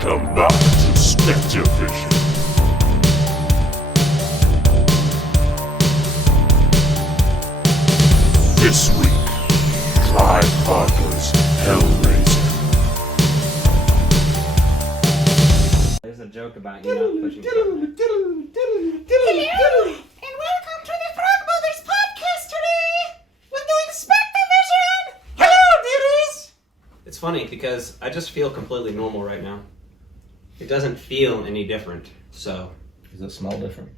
Welcome back to SpectreVision. This week, Clive Barker's Hellraiser. There's a joke about you not pushing Hello, and welcome to the Frog Brothers podcast today. We're doing SpectreVision. Hello, dearies. It's funny because I just feel completely normal right now. It doesn't feel any different, so... Does it smell different?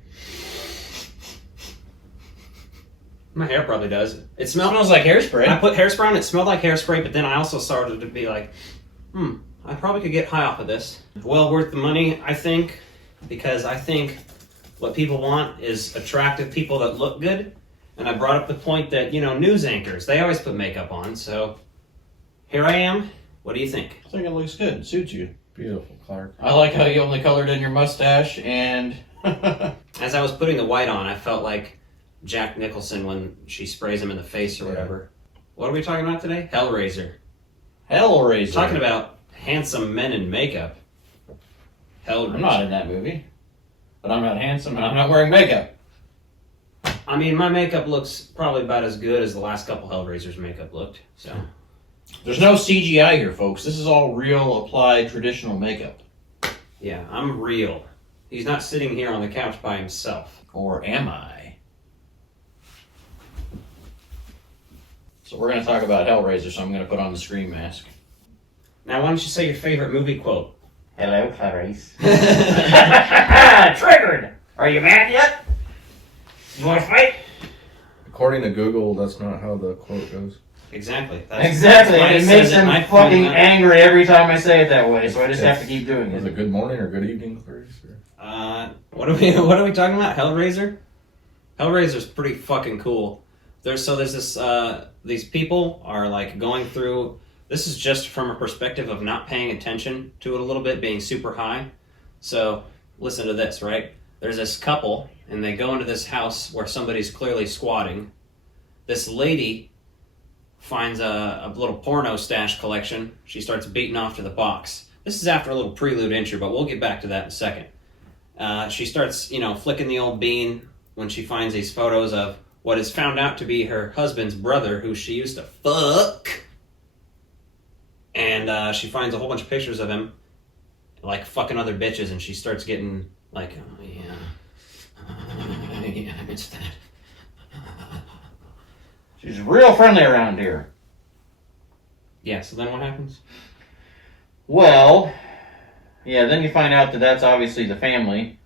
My hair probably does. It Smells like hairspray. I put hairspray on, it smelled like hairspray, but then I also started to be like, I probably could get high off of this. Well worth the money, I think, because I think what people want is attractive people that look good. And I brought up the point that, news anchors, they always put makeup on, so here I am. What do you think? I think it looks good. It suits you. Beautiful, Clark. I like how you only colored in your mustache and... As I was putting the white on, I felt like Jack Nicholson when she sprays him in the face or whatever. What are we talking about today? Hellraiser. Hellraiser. Talking about handsome men in makeup. Hellraiser. I'm not in that movie. But I'm not handsome and I'm not wearing makeup. I mean, my makeup looks probably about as good as the last couple Hellraisers' makeup looked, so... There's no CGI here, folks. This is all real, applied, traditional makeup. Yeah, I'm real. He's not sitting here on the couch by himself. Or am I? So we're going to talk about Hellraiser, so I'm going to put on the scream mask. Now, why don't you say your favorite movie quote? Hello, Clarice. Triggered! Are you mad yet? You want to fight? According to Google, that's not how the quote goes. Exactly. Exactly, that's why and it says makes it, them and I fucking pointed out- angry every time I say it that way, so I just have to keep doing Was it it. good morning or good evening, Clarice? What are we talking about? Hellraiser? Hellraiser's pretty fucking cool. There's this these people are like going through, this is just from a perspective of not paying attention to it a little bit, being super high. So listen to this, right? There's this couple and they go into this house where somebody's clearly squatting. This lady finds a little porno stash collection. She starts beating off to the box. This is after a little prelude intro, but we'll get back to that in a second. She starts, flicking the old bean when she finds these photos of what is found out to be her husband's brother, who she used to fuck. And she finds a whole bunch of pictures of him, like, fucking other bitches, and she starts getting, like, oh, yeah, I missed that. She's real friendly around here. Yeah, so then what happens? Well, yeah, then you find out that that's obviously the family,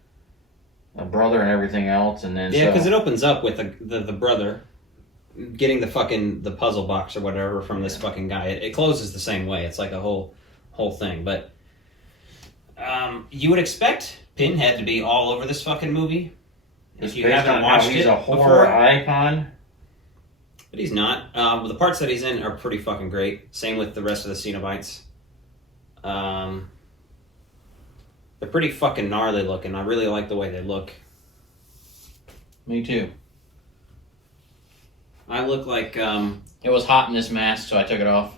a brother and everything else, and then Yeah, because it opens up with the brother getting the puzzle box or whatever from this fucking guy. It closes the same way. It's like a whole thing. But you would expect Pinhead to be all over this fucking movie if you haven't watched it he's a horror before. icon. But he's not. The parts that he's in are pretty fucking great. Same with the rest of the Cenobites. They're pretty fucking gnarly looking. I really like the way they look. Me too. I look like... It was hot in this mask, so I took it off.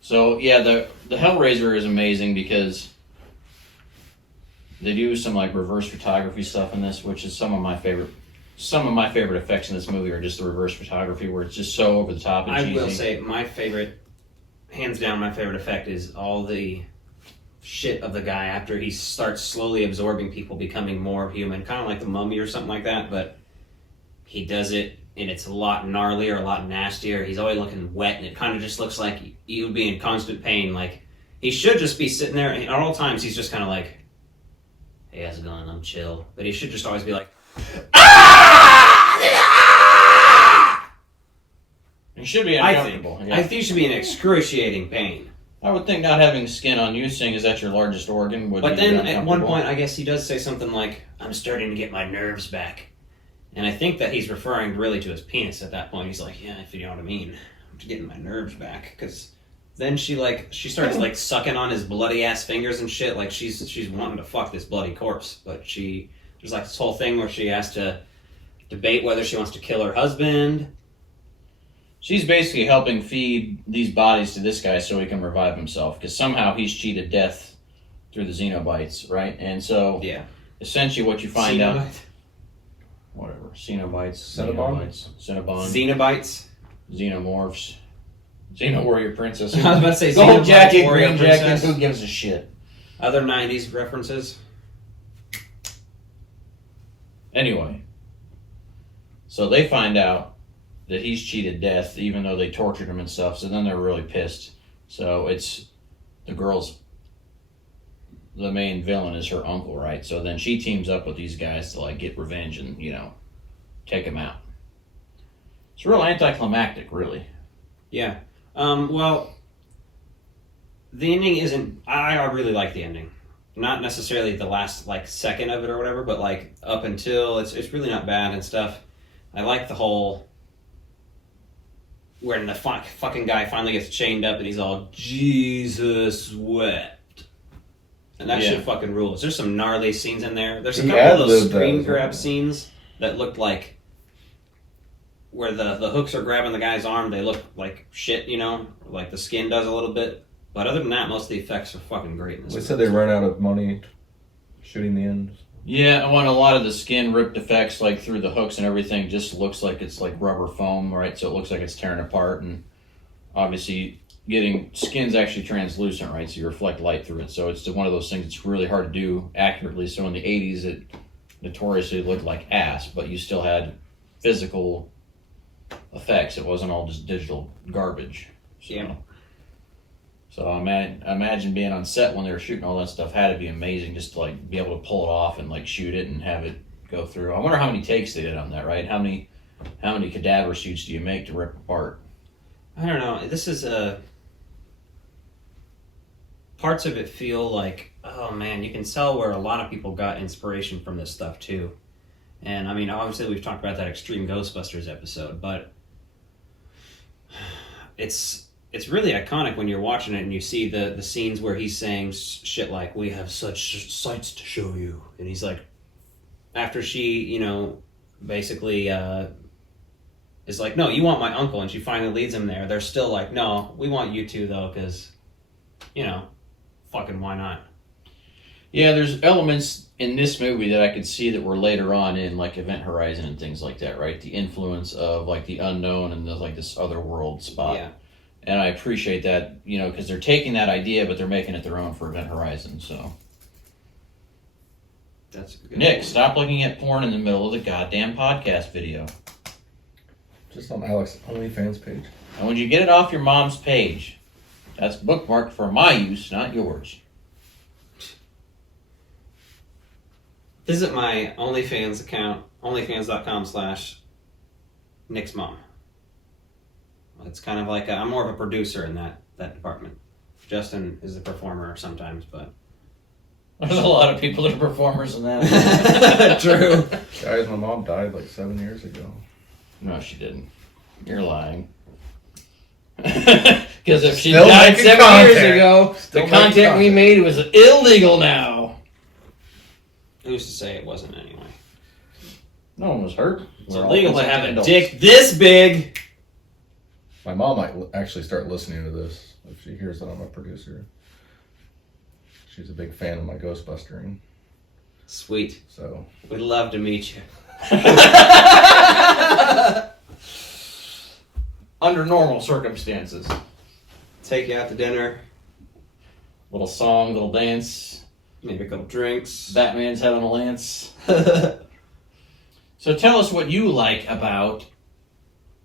So, yeah, the Hellraiser is amazing because they do some, like, reverse photography stuff in this, which is some of my favorite effects in this movie are just the reverse photography where it's just so over the top and cheesy. I will say hands down, my favorite effect is all the shit of the guy after he starts slowly absorbing people, becoming more human, kind of like the Mummy or something like that, but he does it and it's a lot gnarlier, a lot nastier. He's always looking wet and it kind of just looks like he would be in constant pain. Like, he should just be sitting there, and at all times he's just kind of like, hey, how's it going? I'm chill. But he should just always be like, It should be I uncomfortable. think he should be in excruciating pain. I would think not having skin on you, seeing as that's your largest organ, would But be then at one uncomfortable. point, I guess he does say something like, I'm starting to get my nerves back. And I think that he's referring really to his penis at that point. He's like, yeah, if you know what I mean. I'm getting my nerves back. Because then she starts like sucking on his bloody ass fingers and shit. Like she's wanting to fuck this bloody corpse. But there's like this whole thing where she has to debate whether she wants to kill her husband. She's basically helping feed these bodies to this guy so he can revive himself, because somehow he's cheated death through the Xenobites, right? And so Yeah. essentially what you find out, Cenobite. whatever, Xenobites, Cinnabon? Cinnabon, Xenobites. Xenomorphs, Xeno Warrior Princess. I was about to say Gold Xenobites, jacket, Warrior green jacket, Princess. who gives a shit? Other 90s references. Anyway, so they find out that he's cheated death, even though they tortured him and stuff. So then they're really pissed. So it's the girl's, the main villain is her uncle, right? So then she teams up with these guys to like get revenge and take him out. It's real anticlimactic, really. Yeah. Well, the ending isn't. I really like the ending. Not necessarily the last second of it or whatever, but up until it's really not bad and stuff. I like the whole when the fucking guy finally gets chained up and he's all Jesus wept, and that shit fucking rules. There's some gnarly scenes in there. There's a He couple of those ad-libbed that screen as well. grab scenes that looked like where the hooks are grabbing the guy's arm. They look like shit, like the skin does a little bit. But other than that, most of the effects are fucking great. In this They movie. said they ran out of money shooting the end. Yeah, I want a lot of the skin ripped effects, through the hooks and everything, just looks like it's like rubber foam, right? So it looks like it's tearing apart, and obviously skin's actually translucent, right? So you reflect light through it. So it's one of those things that's really hard to do accurately. So in the 80s, it notoriously looked like ass, but you still had physical effects. It wasn't all just digital garbage. So. Yeah. So I imagine being on set when they were shooting all that stuff had to be amazing, just to be able to pull it off and shoot it and have it go through. I wonder how many takes they did on that, right? How many cadaver suits do you make to rip apart? I don't know. This is parts of it feel like, oh man, you can tell where a lot of people got inspiration from this stuff too. And I mean, obviously we've talked about that Extreme Ghostbusters episode, but it's really iconic when you're watching it and you see the scenes where he's saying shit like, we have such sights to show you. And he's like, after she, basically is like, no, you want my uncle. And she finally leads him there. They're still like, no, we want you two though, because, fucking why not? Yeah, there's elements in this movie that I could see that were later on in Event Horizon and things like that, right? The influence of the unknown and this other world spot. Yeah. And I appreciate that, because they're taking that idea, but they're making it their own for Event Horizon, so. That's a good Nick, stop looking at porn in the middle of the goddamn podcast video. Just on Alex's OnlyFans page. And when you get it off your mom's page, that's bookmarked for my use, not yours. Visit my OnlyFans account, onlyfans.com/Nick's mom. It's kind of like I'm more of a producer in that department. Justin is the performer sometimes, but There's a lot of people that are performers in that. true. Guys, my mom died 7 years ago. No, she didn't. You're lying. Because if she Still died making 7 years content. ago, Still the making content we content. made was illegal now. Who's to say it wasn't anyway? No one was hurt. It's We're all illegal to consenting have a adults. dick this big. My mom might actually start listening to this if she hears that I'm a producer. She's a big fan of my Ghostbustering, Sweet. so We'd love to meet you. Under normal circumstances. Take you out to dinner. Little song, little dance. Maybe a couple drinks. Batman's head on a lance. So tell us what you like about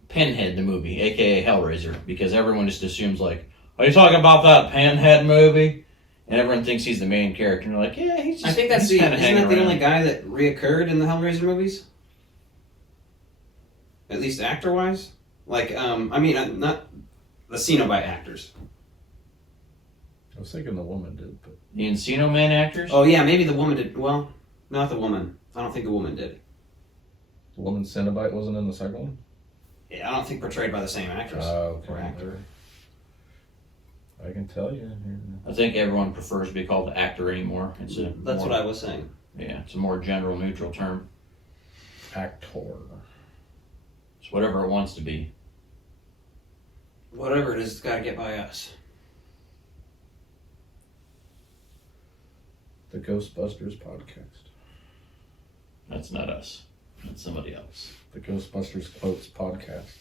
Pinhead, the movie, aka Hellraiser, because everyone just assumes are you talking about that Pinhead movie? And everyone thinks he's the main character, and they're like, yeah, he's just, I think that's he's isn't kinda hanging that the around. only guy that reoccurred in the Hellraiser movies? At least actor-wise? Not the Cenobite actors. I was thinking the woman did, but The Encino Man actors? Oh yeah, maybe the woman did. Well, not the woman. I don't think the woman did. the woman Cenobite wasn't in the second one. Yeah, I don't think portrayed by the same actress Okay. or actor. I can tell you. I think everyone prefers to be called the actor anymore. That's more, what I was saying. Yeah, it's a more general, neutral term. Actor. It's whatever it wants to be. Whatever it is, it's got to get by us. The Ghostbusters podcast. That's not us. That's somebody else. The Ghostbusters Quotes podcast.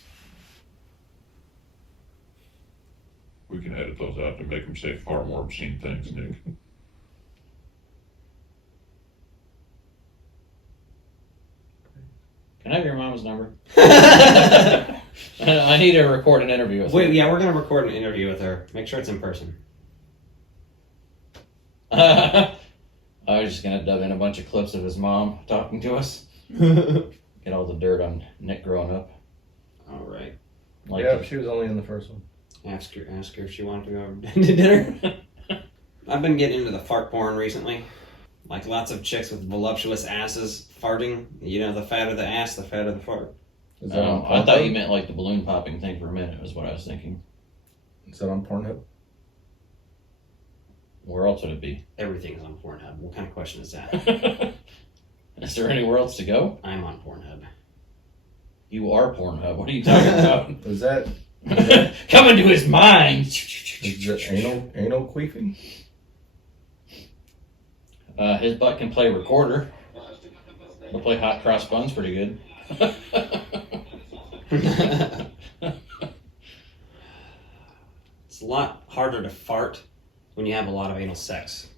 We can edit those out to make them say far more obscene things, Nick. Can I have your mom's number? I need to record an interview with her. Wait, yeah, we're gonna record an interview with her. Make sure it's in person. I was just gonna dub in a bunch of clips of his mom talking to us. Get all the dirt on Nick growing up. All right. Like Yeah, she was only in the first one. Ask her if she wanted to go to dinner. I've been getting into the fart porn recently. Like lots of chicks with voluptuous asses farting. You know, the fatter the ass, the fatter the fart. Is that on I thought Pornhub? you meant like the balloon popping thing for a minute, was what I was thinking. Is that on Pornhub? Where else would it be? Everything's on Pornhub. What kind of question is that? Is there anywhere else to go? I'm on Pornhub. You are Pornhub. What are you talking about? Is that Come into his mind. is that anal queefing? His butt can play recorder. He'll play hot cross buns pretty good. It's a lot harder to fart when you have a lot of anal sex.